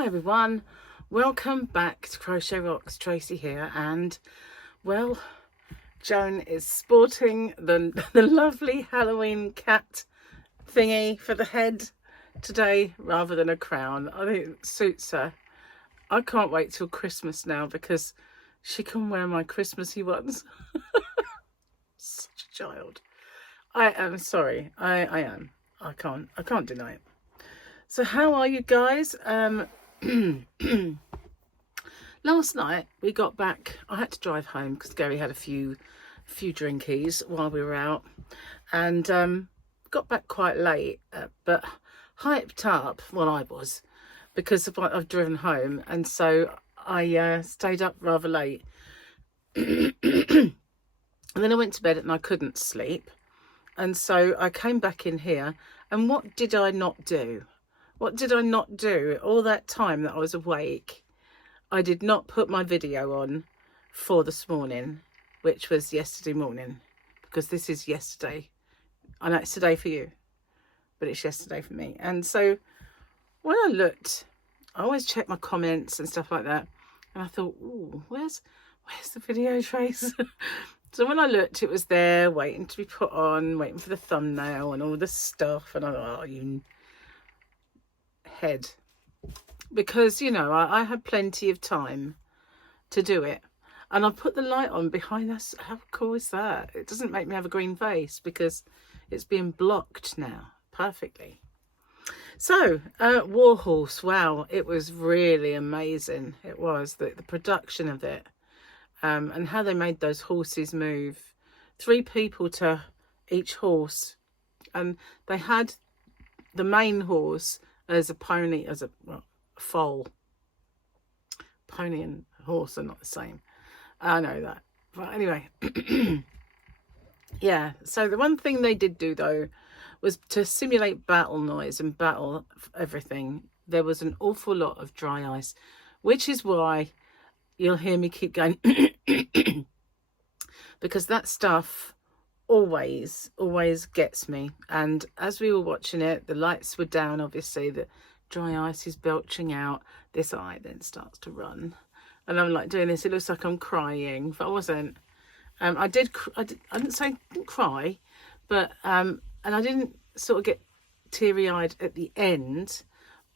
Hi everyone, welcome back to Crochet Rocks. Tracy here, and well, Joan is sporting the lovely Halloween cat thingy for the head today rather than a crown. I think it suits her. I can't wait till Christmas now because she can wear my Christmassy ones. Such a child. I am sorry. I am. I can't deny it. So how are you guys? Last night we got back. I had to drive home because Gary had a few drinkies while we were out, and got back quite late, but hyped up. Well, I was, because I've driven home, and so I stayed up rather late. And then I went to bed and I couldn't sleep, and so I came back in here, and what did I not do? What did I not do all that time that I was awake? I did not put my video on for this morning, which was yesterday morning, because this is yesterday. I know it's today for you, but it's yesterday for me. And so when I looked, I always check my comments and stuff like that, and I thought, ooh, where's the video, Trace? So when I looked, it was there waiting to be put on, waiting for the thumbnail and all this stuff, and I thought, oh, you head, because you know I had plenty of time to do it, and I put the light on behind us. How cool is that? It doesn't make me have a green face because it's being blocked now perfectly. So Warhorse, wow, it was really amazing. It was the production of it, and how they made those horses move. 3 people to each horse, and they had the main horse as a pony, as a foal. Pony and horse are not the same. I know that. But anyway, yeah. So the one thing they did do, though, was to simulate battle noise and battle everything. There was an awful lot of dry ice, which is why you'll hear me keep going, because that stuff always gets me. And as we were watching it, the lights were down, obviously, the dry ice is belching out. This eye then starts to run, and I'm like doing this. It looks like I'm crying, but I wasn't. I didn't say I didn't cry, but and I didn't sort of get teary-eyed at the end,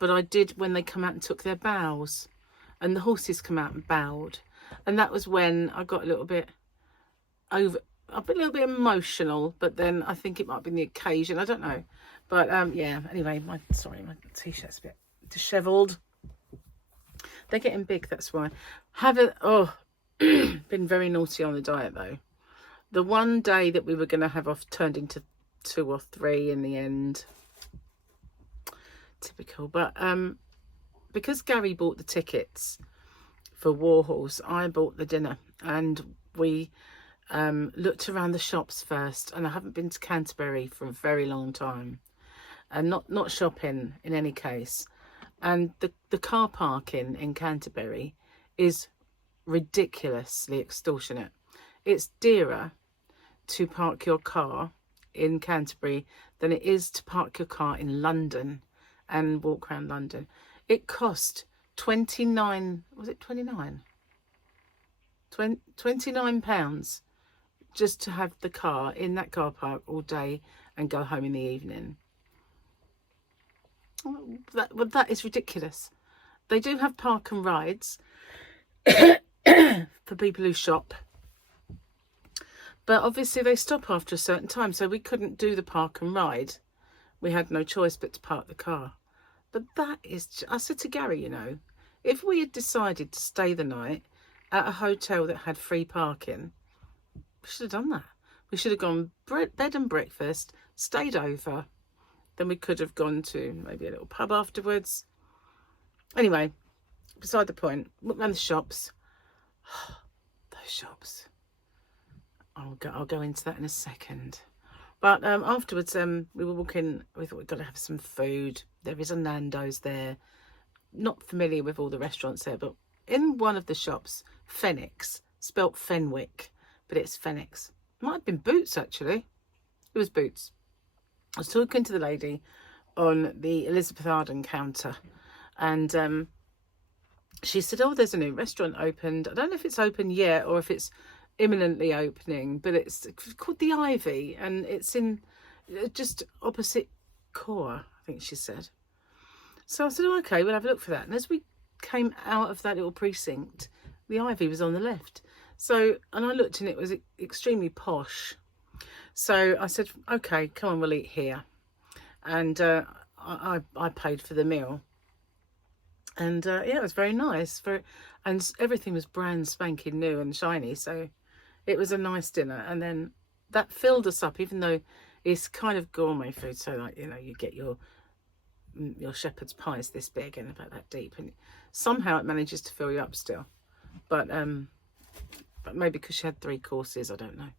but I did when they come out and took their bows, and the horses come out and bowed, and that was when I got a little bit emotional. But then I think it might be the occasion, I don't know, but yeah, anyway, my t-shirt's a bit dishevelled. They're getting big, that's why. Been very naughty on the diet, though. The one day that we were going to have off turned into 2 or 3 in the end. Typical. But because Gary bought the tickets for Warhorse, I bought the dinner, and we looked around the shops first, and I haven't been to Canterbury for a very long time, and not shopping in any case. And the car parking in Canterbury is ridiculously extortionate. It's dearer to park your car in Canterbury than it is to park your car in London and walk around London. It cost 29, was it 29? £29 just to have the car in that car park all day and go home in the evening. That is ridiculous. They do have park and rides for people who shop, but obviously they stop after a certain time, so we couldn't do the park and ride. We had no choice but to park the car. But that is, I said to Gary, you know, if we had decided to stay the night at a hotel that had free parking, we should have done that. We should have gone bed and breakfast, stayed over. Then we could have gone to maybe a little pub afterwards. Anyway, beside the point, look around the shops. Those shops. I'll go into that in a second. But afterwards, we were walking. We thought we'd got to have some food. There is a Nando's there. Not familiar with all the restaurants there, but in one of the shops, Phoenix, spelt Fenwick, but it's Phoenix. It might have been Boots, actually. It was Boots. I was talking to the lady on the Elizabeth Arden counter, and she said, oh, there's a new restaurant opened. I don't know if it's open yet or if it's imminently opening, but it's called the Ivy, and it's in just opposite Core, I think she said. So I said, oh, okay, we'll have a look for that. And as we came out of that little precinct, the Ivy was on the left. So, and I looked and it was extremely posh. So I said, okay, come on, we'll eat here. And I paid for the meal. And yeah, it was very nice. And everything was brand spanking new and shiny. So it was a nice dinner. And then that filled us up, even though it's kind of gourmet food. So, like, you know, you get your shepherd's pie is this big and about that deep. And somehow it manages to fill you up still. But maybe because she had 3 courses, I don't know.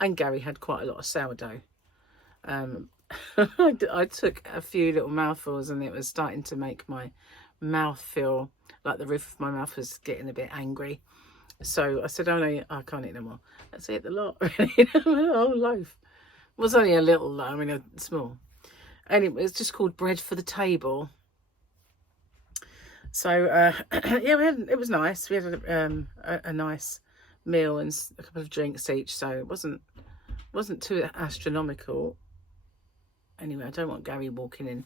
And Gary had quite a lot of sourdough. I took a few little mouthfuls and it was starting to make my mouth feel like the roof of my mouth was getting a bit angry. So I said, oh no, I can't eat no more. Let's eat the lot, really. A whole loaf. It was only a little, I mean, small. And it was just called Bread for the Table. So yeah, it was nice. We had a nice meal and a couple of drinks each, so it wasn't too astronomical. Anyway, I don't want Gary walking in.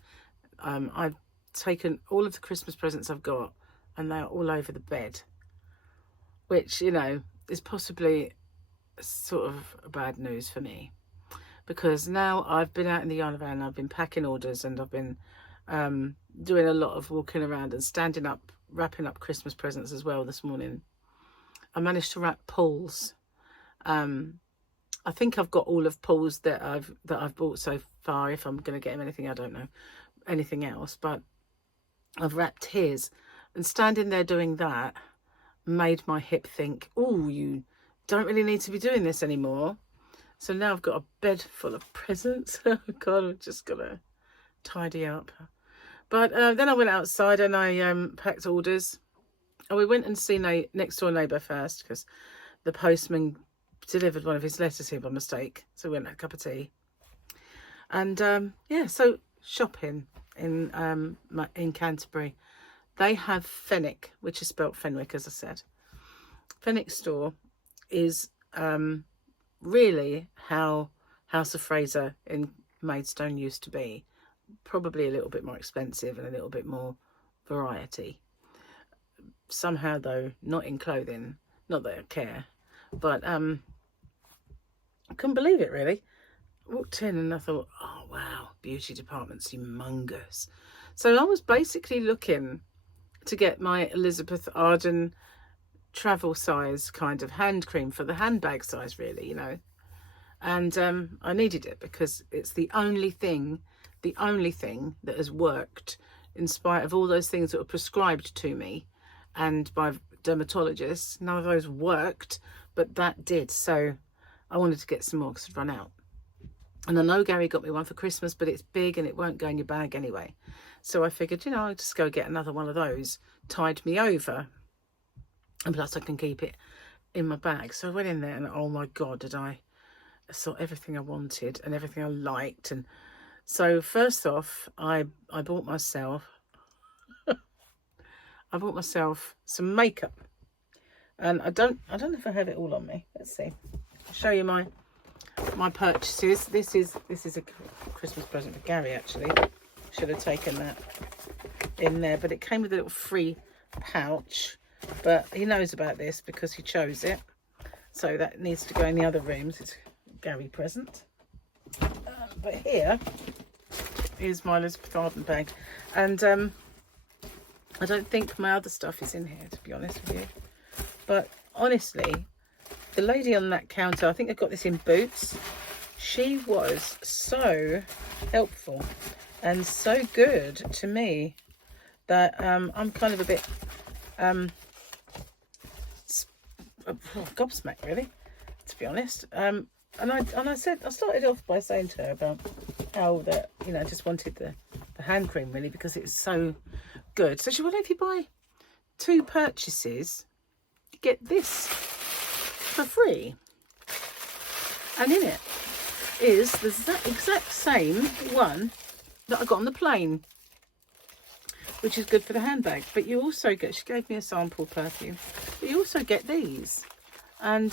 I've taken all of the Christmas presents I've got and they're all over the bed, which, you know, is possibly sort of bad news for me, because now I've been out in the yarn van, I've been packing orders, and I've been doing a lot of walking around and standing up, wrapping up Christmas presents as well this morning. I managed to wrap pulls. I think I've got all of Paul's that I've bought so far. If I'm going to get him anything, I don't know anything else, but I've wrapped his, and standing there doing that made my hip think, oh, you don't really need to be doing this anymore. So now I've got a bed full of presents. Oh God, I've just got to tidy up. But then I went outside and I packed orders. Oh, we went and seen a next door neighbour first, because the postman delivered one of his letters here by mistake. So we went and had a cup of tea. And yeah, so shopping in Canterbury. They have Fenwick, which is spelt Fenwick, as I said. Fenwick store is really how House of Fraser in Maidstone used to be. Probably a little bit more expensive and a little bit more variety. Somehow, though, not in clothing. Not that I care. But I couldn't believe it, really. Walked in and I thought, oh, wow, beauty department's humongous. So I was basically looking to get my Elizabeth Arden travel size kind of hand cream for the handbag size, really, you know. And I needed it because it's the only thing that has worked in spite of all those things that were prescribed to me and by dermatologists. None of those worked, but that did. So I wanted to get some more because I'd run out. And I know Gary got me one for Christmas, but it's big and it won't go in your bag anyway. So I figured, you know, I'll just go get another one of those, tide me over. And plus I can keep it in my bag. So I went in there and oh my God, I saw everything I wanted and everything I liked. And so first off, I bought myself some makeup. And I don't know if I have it all on me. Let's see. I'll show you my purchases. This is a Christmas present for Gary, actually. Should have taken that in there, but it came with a little free pouch. But he knows about this because he chose it, so that needs to go in the other rooms. It's a Gary present. But here is my Elizabeth Arden bag, and I don't think my other stuff is in here, to be honest with you. But honestly, the lady on that counter, I think I got this in Boots, she was so helpful and so good to me that I'm kind of a bit gobsmacked, really, to be honest. And I started off by saying to her about how that, you know, I just wanted the hand cream, really, because it's so good. So she went, if you buy 2 purchases, you get this for free. And in it is the exact same one that I got on the plane. which is good for the handbag. But you also get, she gave me a sample perfume, but you also get these. And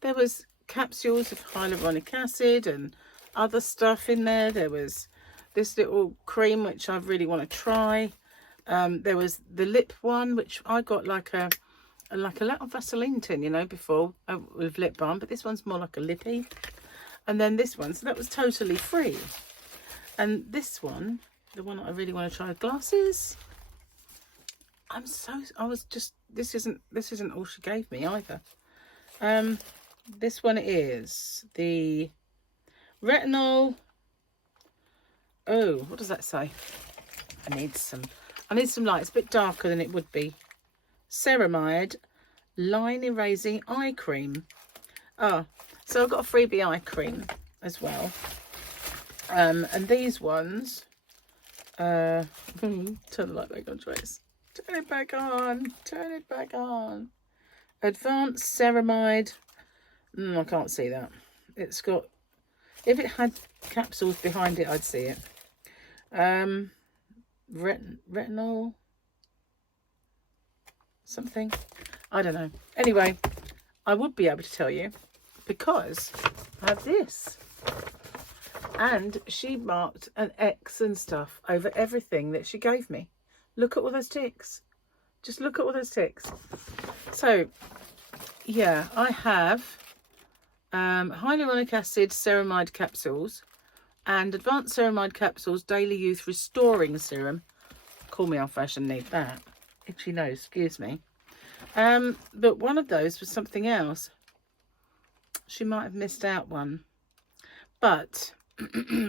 there was capsules of hyaluronic acid and other stuff in there. There was this little cream, which I really want to try. There was the lip one, which I got like a little Vaseline tin, you know, before with lip balm, but this one's more like a lippy. And then this one, so that was totally free. And this one, the one I really want to try, glasses. This isn't all she gave me either. This one is the retinol. Oh, what does that say? I need some light. It's a bit darker than it would be. Ceramide line erasing eye cream. So I've got a freebie eye cream as well. And these ones, turn the light back on, Trace. Turn it back on. Turn it back on. Advanced ceramide. I can't see that. It's got, if it had capsules behind it, I'd see it. Retinol something, I don't know. Anyway, I would be able to tell you because I have this, and she marked an X and stuff over everything that she gave me. Look at all those ticks. Just look at all those ticks. So yeah, I have hyaluronic acid ceramide capsules and advanced ceramide capsules daily youth restoring serum. Call me old-fashioned, need that. Itchy nose, excuse me. But one of those was something else. She might have missed out one. But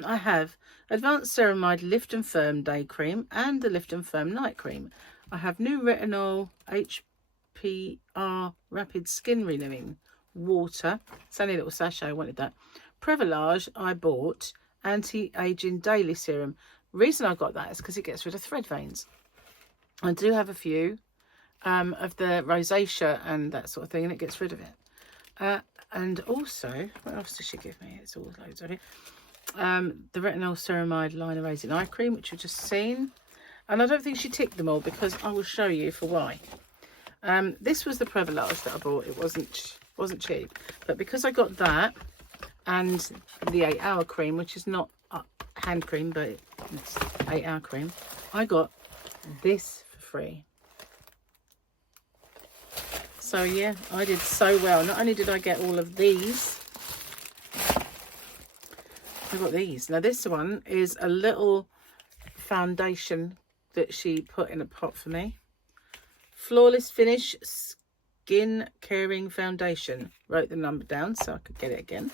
I have advanced ceramide lift and firm day cream and the lift and firm night cream. I have new retinol HPR rapid skin renewing water. It's only a little sachet, I wanted that. Prevolage I bought anti-aging daily serum. Reason I got that is because it gets rid of thread veins. I do have a few of the rosacea and that sort of thing, and it gets rid of it. And also, what else did she give me? It's all loads of it. The retinol ceramide line erasing eye cream, which you've just seen. And I don't think she ticked them all because I will show you for why. This was the Prevolage that I bought. It wasn't cheap, but because I got that and the 8 hour cream, which is not hand cream, but it's 8 hour cream, I got this for free. So yeah, I did so well. Not only did I get all of these, I got these. Now this one is a little foundation that she put in a pot for me. Flawless Finish Skin Caring Foundation. Wrote the number down so I could get it again.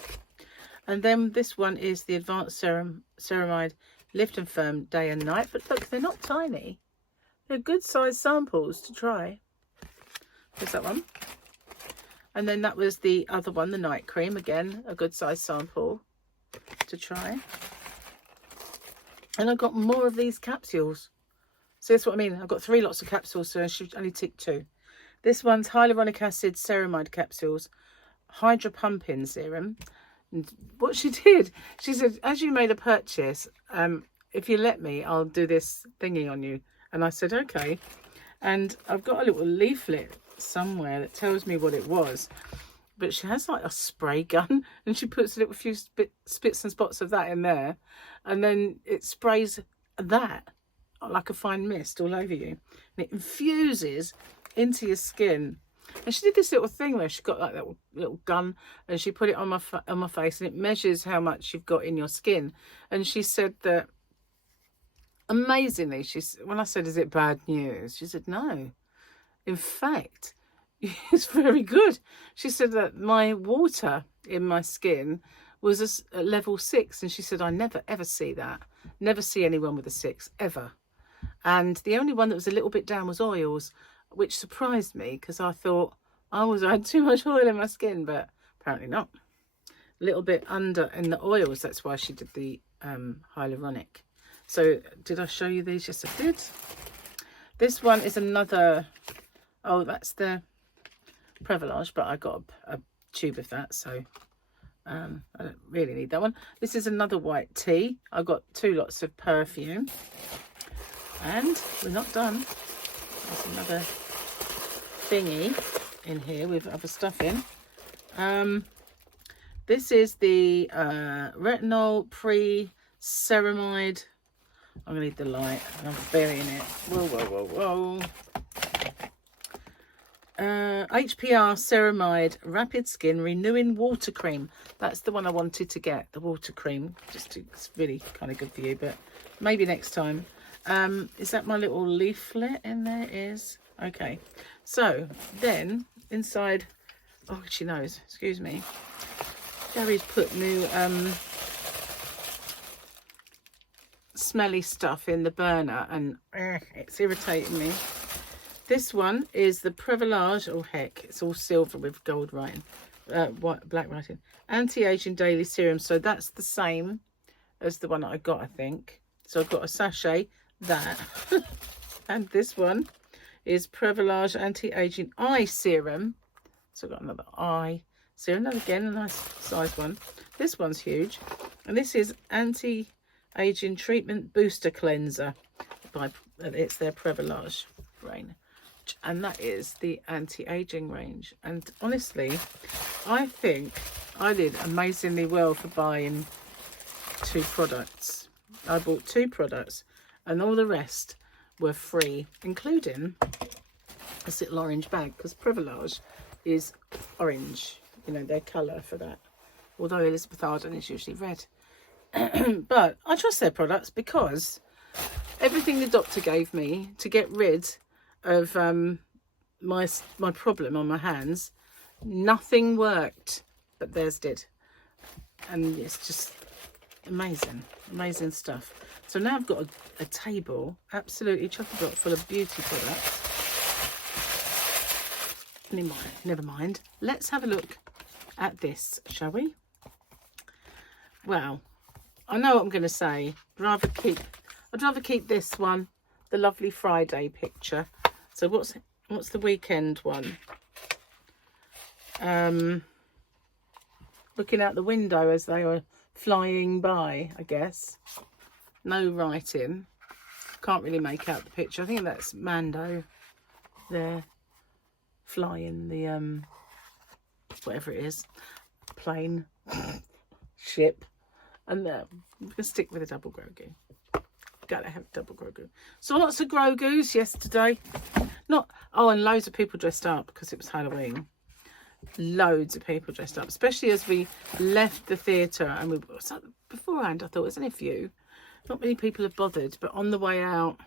And then this one is the Advanced Ceramide Lift and Firm Day and Night. But look, they're not tiny. They're good size samples to try. There's that one. And then that was the other one, the night cream. Again, a good size sample to try. And I got more of these capsules. So that's what I mean. I've got 3 lots of capsules, so I should only tick 2. This one's hyaluronic acid ceramide capsules, hydra pumping serum. And what she did, she said, as you made a purchase, if you let me, I'll do this thingy on you. And I said, okay. And I've got a little leaflet somewhere that tells me what it was. But she has like a spray gun, and she puts a little few spits and spots of that in there. And then it sprays that like a fine mist all over you. And it infuses into your skin. And she did this little thing where she got like that little gun and she put it on my face, and it measures how much you've got in your skin. And she said that, amazingly, when I said, is it bad news? She said, no. In fact, it's very good. She said that my water in my skin was a level 6. And she said, I never, ever see that. Never see anyone with a 6, ever. And the only one that was a little bit down was oils, which surprised me because I thought I had too much oil in my skin, but apparently not. A little bit under in the oils. That's why she did the hyaluronic. So did I show you these? Yes, I did. This one is another, oh, that's the Prevolage, but I got a tube of that, so I don't really need that one. This is another white tea. I got 2 lots of perfume. And we're not done. There's another thingy in here with other stuff in. This is the retinol pre-ceramide. I'm gonna need the light and I'm burying it. Whoa, whoa, whoa, whoa. HPR Ceramide Rapid Skin Renewing Water Cream. That's the one I wanted to get, the water cream. It's really kind of good for you, but maybe next time. Is that my little leaflet in there? It is. Okay. So then inside, oh, she knows, excuse me. Gary's put new smelly stuff in the burner and it's irritating me. This one is the Prevolage, oh heck, it's all silver with gold writing, black writing. Anti-aging daily serum, so that's the same as the one that I got, I think. So I've got a sachet, that. And this one is Prevolage Anti-Aging Eye Serum. So I've got another eye serum, and again, a nice size one. This one's huge. And this is Anti-Aging Treatment Booster Cleanser. It's their Prevolage range. And that is the anti-aging range. And honestly, I think I did amazingly well for buying 2 products. I bought 2 products and all the rest were free, including this little orange bag, because Prevolage is orange, you know, their colour for that. Although Elizabeth Arden is usually red. But I trust their products because everything the doctor gave me to get rid of my problem on my hands, nothing worked, but theirs did. And it's just amazing stuff. So now I've got a table absolutely chock-a-block full of beauty products. Never mind. Let's have a look at this, shall we? Well, I know what I'm going to say. I'd rather keep this one, the lovely Friday picture. So what's the weekend one? Looking out the window as they were flying by, I guess. No writing. Can't really make out the picture. I think that's Mando there flying the whatever it is, plane, ship. And I'm gonna stick with a double Grogu. Gotta have double Grogu. So lots of Grogus yesterday. And loads of people dressed up because it was Halloween. Loads of people dressed up, especially as we left the theatre. And beforehand I thought, there's only a few. Not many people have bothered, but on the way out,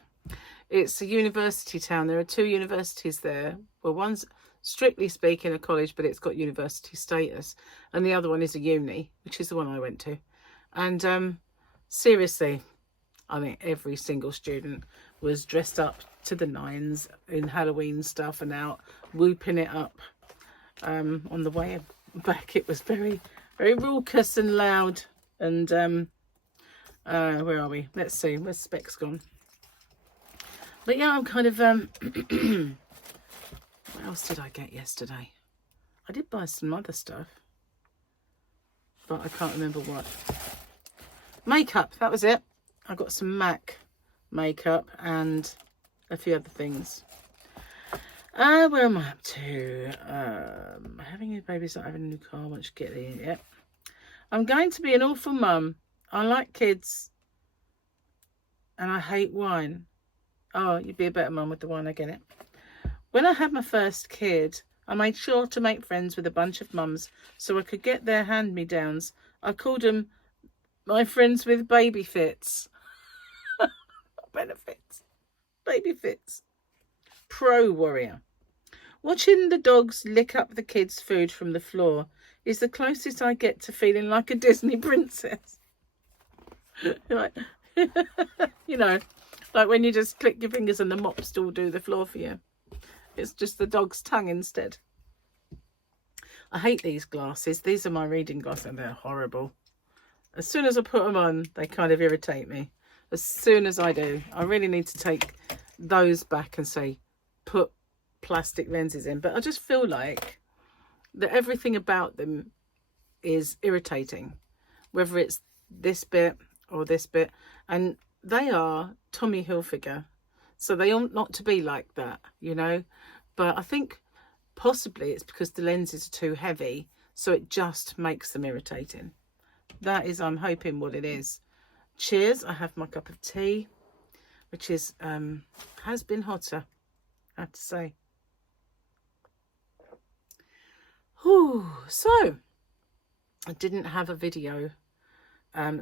it's a university town. There are 2 universities there. Well, one's strictly speaking a college, but it's got university status, and the other one is a uni, which is the one I went to. And seriously, I mean, every single student was dressed up to the nines in Halloween stuff and out whooping it up. On the way back, it was very, very raucous and loud. And where are we? Let's see. Where's Specs gone? But yeah, I'm kind of what else did I get yesterday? I did buy some other stuff, but I can't remember what. Makeup, that was it. I got some MAC makeup and a few other things. Where am I up to? Having a baby's not having a new car. Once you get in, yep. I'm going to be an awful mum. I like kids and I hate wine. Oh, you'd be a better mum with the wine, I get it. When I had my first kid, I made sure to make friends with a bunch of mums so I could get their hand-me-downs. I called them my friends with baby fits. Benefits. Baby fits. Pro warrior. Watching the dogs lick up the kids' food from the floor is the closest I get to feeling like a Disney princess. Like, you know, like when you just click your fingers and the mops still do the floor for you. It's just the dog's tongue instead. I hate these glasses. These are my reading glasses and they're horrible. As soon as I put them on, they kind of irritate me. As soon as I do, I really need to take those back and say, put plastic lenses in. But I just feel like that everything about them is irritating, whether it's this bit or this bit. And they are Tommy Hilfiger. So they ought not to be like that, you know. But I think possibly it's because the lenses are too heavy, so it just makes them irritating. That is, I'm hoping, what it is. Cheers. I have my cup of tea, which is has been hotter, I have to say. Whew. So I didn't have a video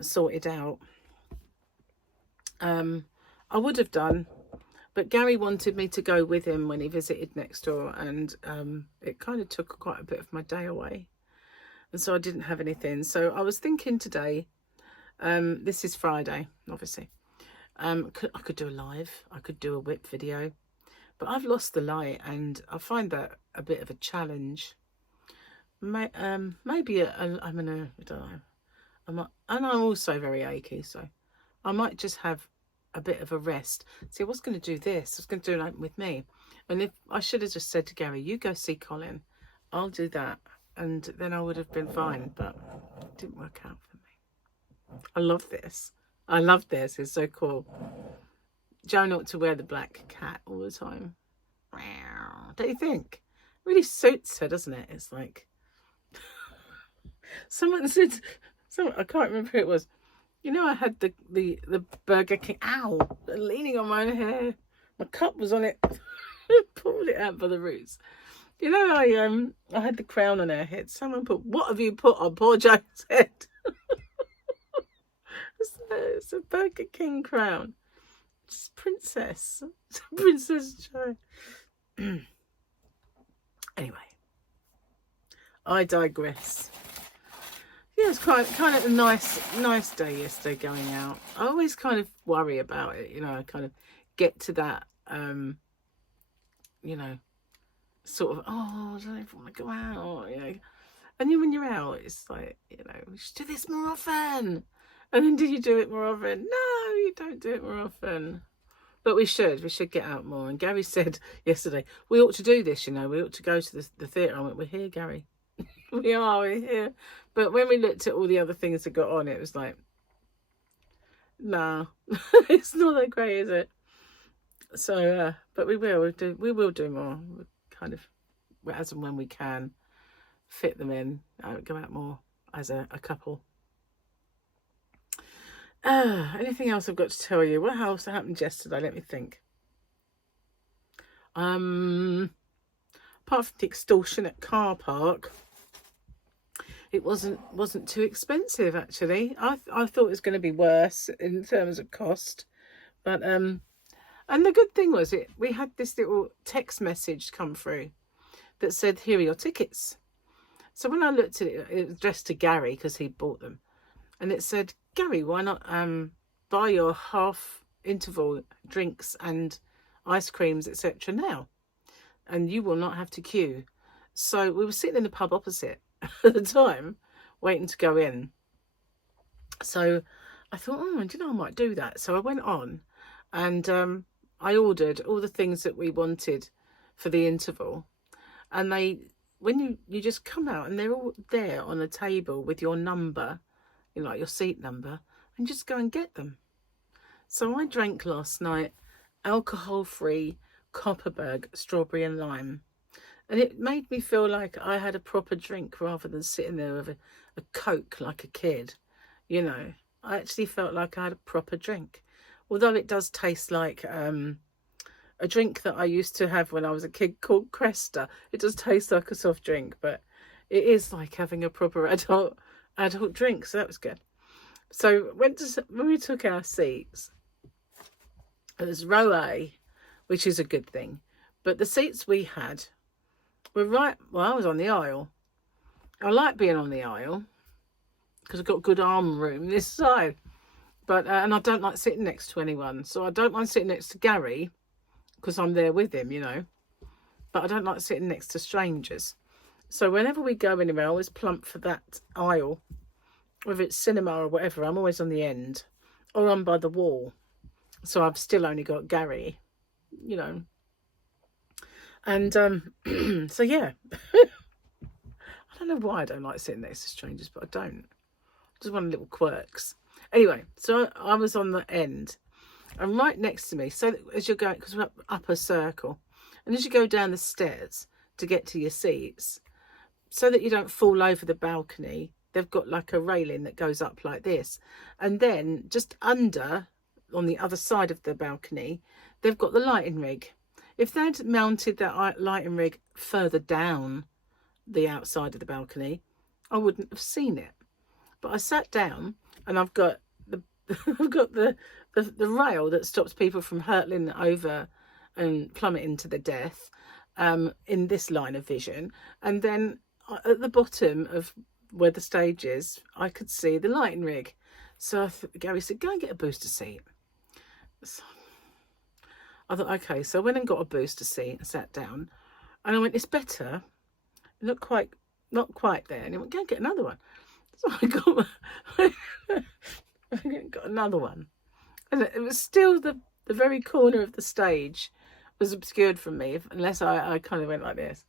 sorted out. I would have done, but Gary wanted me to go with him when he visited next door, and it kind of took quite a bit of my day away, and so I didn't have anything. So I was thinking today, this is Friday, obviously, I could do a live, I could do a WIP video, but I've lost the light, and I find that a bit of a challenge. Maybe I'm gonna, I don't know, and I'm also very achy, so I might just have a bit of a rest. See, I was going to do this. I was going to do it with me. And if I should have just said to Gary, you go see Colin, I'll do that. And then I would have been fine, but it didn't work out for me. I love this. I love this. It's so cool. Joan ought to wear the black cat all the time. Don't you think? It really suits her, doesn't it? It's like, someone said, I can't remember who it was. You know, I had the Burger King. Ow! Leaning on my hair. My cup was on it. Pulled it out by the roots. You know, I had the crown on her head. Someone put, what have you put on poor Joan's head? It's a Burger King crown. It's princess. It's a Princess Jo. Anyway, I digress. Yeah, it's kind of a nice day yesterday going out. I always kind of worry about it, you know. I kind of get to that, you know, sort of, oh, I don't even want to go out, you know. And then when you're out, it's like, you know, we should do this more often. And then do you do it more often? No, you don't do it more often. But we should get out more. And Gary said yesterday, we ought to do this, you know. We ought to go to the theatre. I went, we're here, Gary. We're here. But when we looked at all the other things that got on, it was like, nah, it's not that great, is it? So, but we will do more, kind of, as and when we can, fit them in, go out more as a couple. Anything else I've got to tell you? What else happened yesterday? Let me think. Apart from the extortionate car park, it wasn't too expensive, actually. I thought it was going to be worse in terms of cost, but and the good thing was we had this little text message come through that said, here are your tickets. So when I looked at it, it was addressed to Gary because he bought them, and it said, Gary, why not buy your half interval drinks and ice creams, etc. now, and you will not have to queue. So we were sitting in the pub opposite at the time, waiting to go in. So I thought, oh, do you know, I might do that. So I went on, and I ordered all the things that we wanted for the interval, and when you just come out and they're all there on a table with your number, you know, like your seat number, and just go and get them. So I drank last night alcohol-free Copperberg strawberry and lime, and it made me feel like I had a proper drink rather than sitting there with a Coke like a kid. You know, I actually felt like I had a proper drink, although it does taste like a drink that I used to have when I was a kid called Cresta. It does taste like a soft drink, but it is like having a proper adult drink, so that was good. So when we took our seats, it was row A, which is a good thing, but the seats we had were right, well, I was on the aisle. I like being on the aisle because I've got good arm room this side, but and I don't like sitting next to anyone, so I don't mind sitting next to Gary because I'm there with him, you know, but I don't like sitting next to strangers. So whenever we go anywhere, I always plump for that aisle, whether it's cinema or whatever. I'm always on the end, or I'm by the wall, so I've still only got Gary, you know. And so yeah, I don't know why I don't like sitting next to strangers, but I don't. Just one little quirks. Anyway, so I was on the end, and right next to me, so that as you're going, because we're up a circle, and as you go down the stairs to get to your seats, so that you don't fall over the balcony, they've got like a railing that goes up like this, and then just under, on the other side of the balcony, they've got the lighting rig. If they'd mounted that lighting rig further down the outside of the balcony, I wouldn't have seen it. But I sat down, and I've got the I've got the rail that stops people from hurtling over and plummeting to their death, in this line of vision. And then at the bottom of where the stage is, I could see the lighting rig. So Gary said, go and get a booster seat. So I thought, okay. So I went and got a booster seat and sat down, and I went, it's better. It looked not quite there. And he went, go and get another one. So I got another one. And it was still the very corner of the stage was obscured from me, unless I kind of went like this.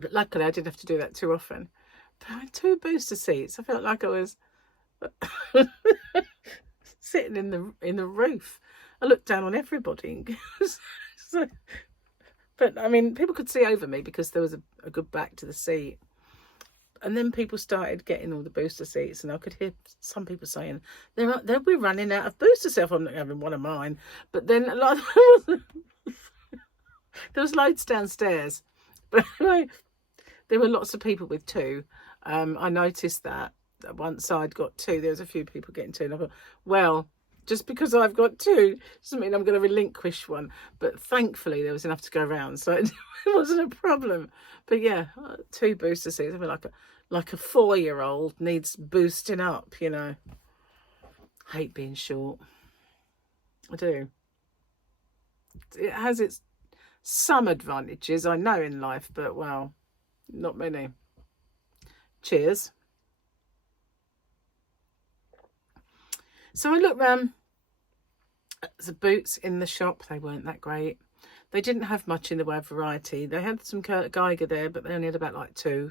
But luckily I didn't have to do that too often. But I had 2 booster seats. I felt like I was sitting in the roof. I looked down on everybody. So, but I mean, people could see over me because there was a good back to the seat. And then people started getting all the booster seats, and I could hear some people saying, we're running out of booster seats. I'm not having one of mine. But then a lot of there was loads downstairs. But anyway, there were lots of people with 2. I noticed that once I'd got 2, there was a few people getting 2. And I thought, well, just because I've got 2 doesn't mean I'm going to relinquish one. But thankfully, there was enough to go around, so it wasn't a problem. But yeah, 2 booster seats. I mean, like a 4-year-old needs boosting up, you know. Hate being short. I do. It has some advantages, I know, in life, but well, not many. Cheers. So I looked round the boots in the shop. They weren't that great. They didn't have much in the way of variety. They had some Geiger there, but they only had about like 2.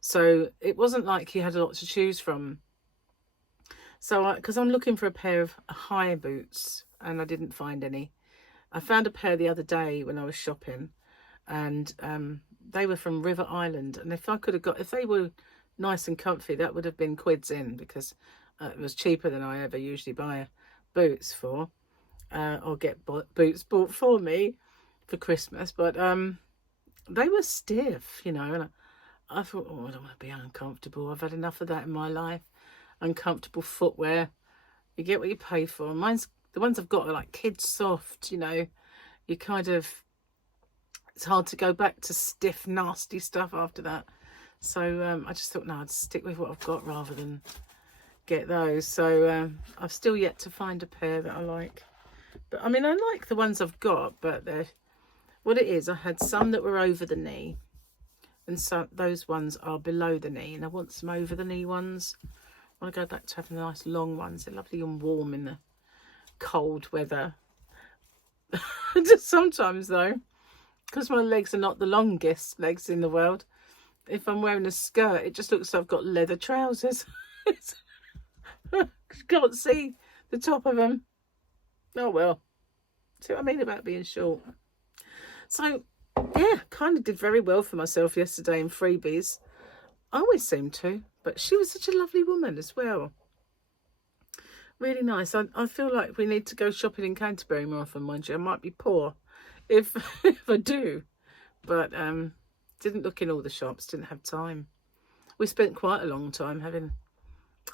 So it wasn't like you had a lot to choose from. So because I'm looking for a pair of high boots, and I didn't find any. I found a pair the other day when I was shopping, and they were from River Island. And if they were nice and comfy, that would have been quids in, because it was cheaper than I ever usually buy boots for, or get boots bought for me for Christmas. But they were stiff, you know, and I thought, oh, I don't want to be uncomfortable. I've had enough of that in my life. Uncomfortable footwear. You get what you pay for. The ones I've got are like kid soft, you know. You kind of, it's hard to go back to stiff, nasty stuff after that. So I just thought, no, I'd stick with what I've got rather than get those. So I've still yet to find a pair that I like. But I mean, I like the ones I've got, but what it is, I had some that were over the knee, and so those ones are below the knee, and I want some over the knee ones. I want to go back to having the nice long ones. They're lovely and warm in the cold weather. Just sometimes though, because my legs are not the longest legs in the world, if I'm wearing a skirt, it just looks like I've got leather trousers. You can't see the top of them. Oh well, see what I mean about being short. So yeah, kind of did very well for myself yesterday in freebies. I always seem to, but she was such a lovely woman as well. Really nice. I feel like we need to go shopping in Canterbury more often, mind you. I might be poor if I do, but didn't look in all the shops, didn't have time. We spent quite a long time having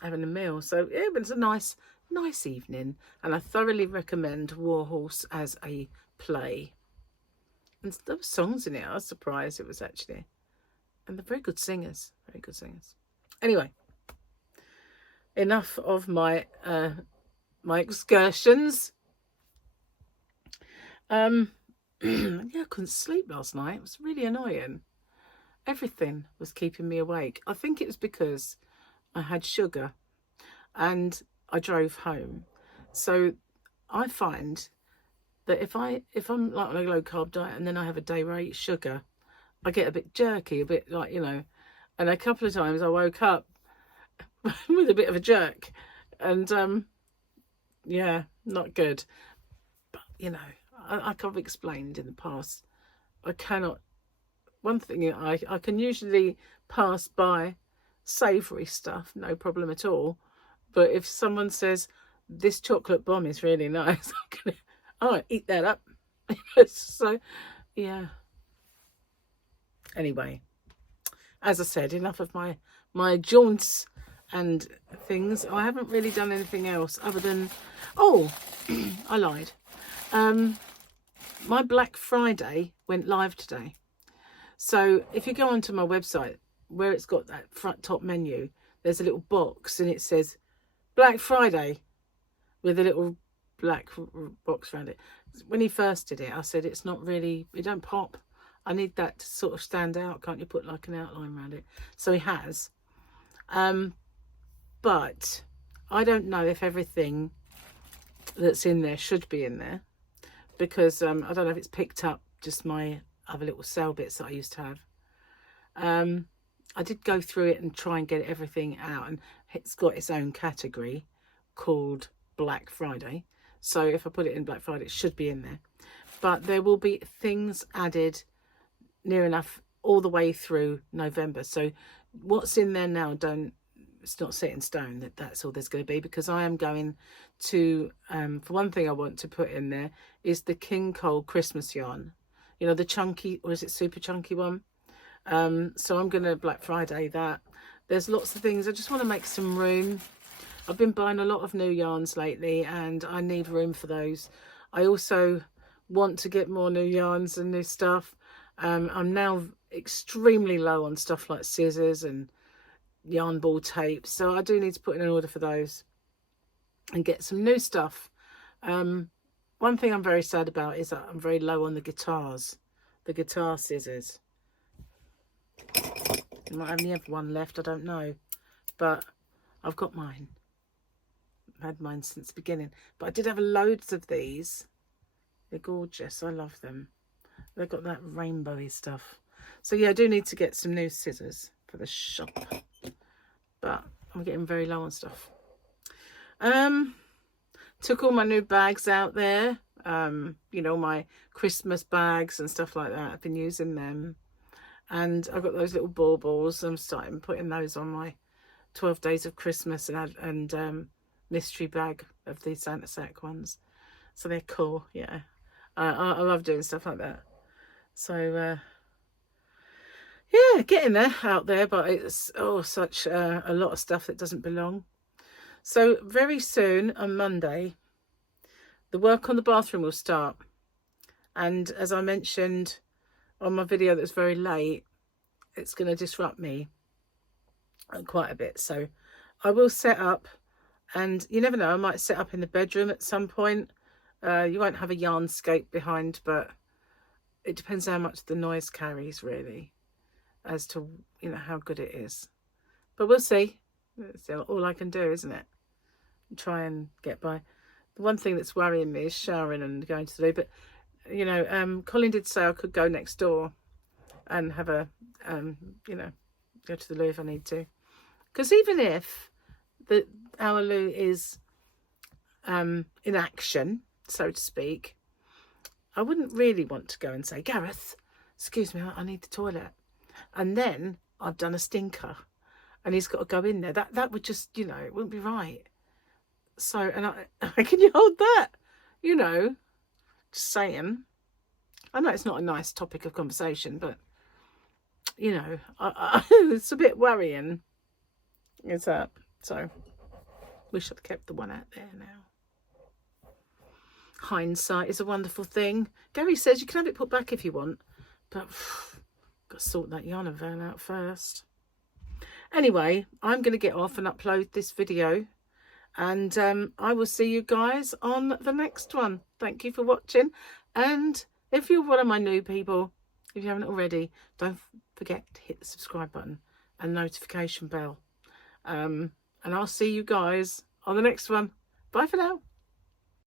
a meal, so yeah, it was a nice evening, and I thoroughly recommend Warhorse as a play. And there were songs in it. I was surprised it was actually, and they're very good singers. Anyway, enough of my my excursions. Yeah, I couldn't sleep last night. It was really annoying. Everything was keeping me awake. I think it was because I had sugar and I drove home. So I find that if I'm like on a low carb diet and then I have a day where I eat sugar, I get a bit jerky, a bit like, you know, and a couple of times I woke up with a bit of a jerk, and yeah, not good. But, you know, like I've explained in the past, I cannot, one thing I can usually pass by savoury stuff, no problem at all. But if someone says, this chocolate bomb is really nice, I'm going to, oh, eat that up. So, yeah. Anyway, as I said, enough of my jaunts and things. I haven't really done anything else other than, oh, I lied. My Black Friday went live today. So if you go onto my website, where it's got that front top menu, there's a little box and it says Black Friday with a little black box around it. When he first did it, I said, it's not really, it don't pop. I need that to sort of stand out. Can't you put like an outline around it? So he has. But I don't know if everything that's in there should be in there, because I don't know if it's picked up just my other little sale bits that I used to have. I did go through it and try and get everything out, and it's got its own category called Black Friday. So if I put it in Black Friday, it should be in there. But there will be things added near enough all the way through November. So what's in there now, it's not set in stone that that's all there's going to be, because I am going to, for one thing I want to put in there is the King Cole Christmas yarn. You know, the chunky, or is it super chunky one? So I'm going to Black Friday that. There's lots of things. I just want to make some room. I've been buying a lot of new yarns lately and I need room for those. I also want to get more new yarns and new stuff. I'm now extremely low on stuff like scissors and yarn ball tape, so I do need to put in an order for those and get some new stuff. One thing I'm very sad about is that I'm very low on the guitars, the guitar scissors. I might only have one left, I don't know, but I've got mine. I've had mine since the beginning, but I did have loads of these. They're gorgeous, I love them. They've got that rainbowy stuff. So yeah, I do need to get some new scissors for the shop, but I'm getting very low on stuff. Took all my new bags out there, you know, my Christmas bags and stuff like that. I've been using them, and I've got those little baubles. I'm starting putting those on my 12 days of Christmas and mystery bag of the Santa Sack ones. So they're cool. Yeah, I love doing stuff like that. So yeah, getting there out there, but it's such a lot of stuff that doesn't belong. So very soon on Monday, the work on the bathroom will start. And as I mentioned on my video that's very late, it's going to disrupt me quite a bit. So I will set up, and you never know, I might set up in the bedroom at some point. You won't have a yarnscape behind, but it depends how much the noise carries, really, as to, you know, how good it is. But we'll see. It's all I can do, isn't it? Try and get by. The one thing that's worrying me is showering and going to the loo. But, you know, Colin did say I could go next door and have a, you know, go to the loo if I need to. Because even if our loo is in action, so to speak, I wouldn't really want to go and say, Gareth, excuse me, I need the toilet. And then I've done a stinker and he's got to go in there. That would just, you know, it wouldn't be right. So, and I can you hold that? You know, just saying. I know it's not a nice topic of conversation, but, you know, it's a bit worrying. It's up. So, wish I'd kept the one out there now. Hindsight is a wonderful thing. Gary says you can have it put back if you want, but got to sort that yarn and van out first. Anyway, I'm going to get off and upload this video, and I will see you guys on the next one. Thank you for watching, and if you're one of my new people, if you haven't already, don't forget to hit the subscribe button and notification bell, and I'll see you guys on the next one. Bye for now.